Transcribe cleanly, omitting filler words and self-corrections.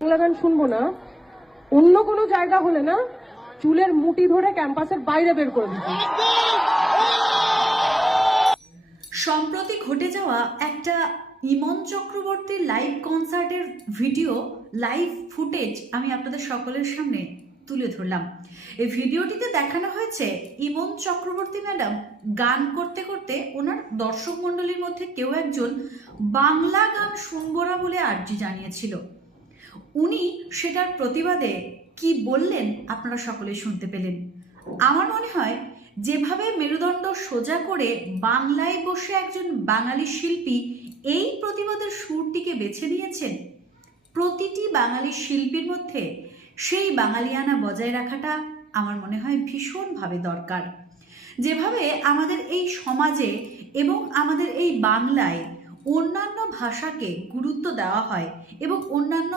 বাংলা গান শুনবো না, অন্য কোনো জায়গা হলে না চুলের মুঠি ধরে ক্যাম্পাসের বাইরে বের করে দিত। সম্প্রতি ঘটে যাওয়া একটা ইমন চক্রবর্তীর লাইভ কনসার্টের ভিডিও, লাইভ ফুটেজ আমি আপনাদের সকলের সামনে তুলে ধরলাম। এই ভিডিওটিতে দেখানো হয়েছে ইমন চক্রবর্তী ম্যাডাম গান করতে করতে ওনার দর্শক মণ্ডলীর মধ্যে কেউ একজন বাংলা গান শুনবো না বলে আর্জি জানিয়েছিল। উনি সেটার প্রতিবাদে কি বললেন আপনারা সকলে শুনতে পেলেন। আমার মনে হয় যেভাবে মেরুদণ্ড সোজা করে বাংলায় বসে একজন বাঙালি শিল্পী এই প্রতিবাদের সুরটিকে বেছে নিয়েছেন, প্রতিটি বাঙালি শিল্পীর মধ্যে সেই বাঙালিয়ানা বজায় রাখাটা আমার মনে হয় ভীষণভাবে দরকার। যেভাবে আমাদের এই সমাজে এবং আমাদের এই বাংলায় অন্যান্য ভাষাকে গুরুত্ব দেওয়া হয় এবং অন্যান্য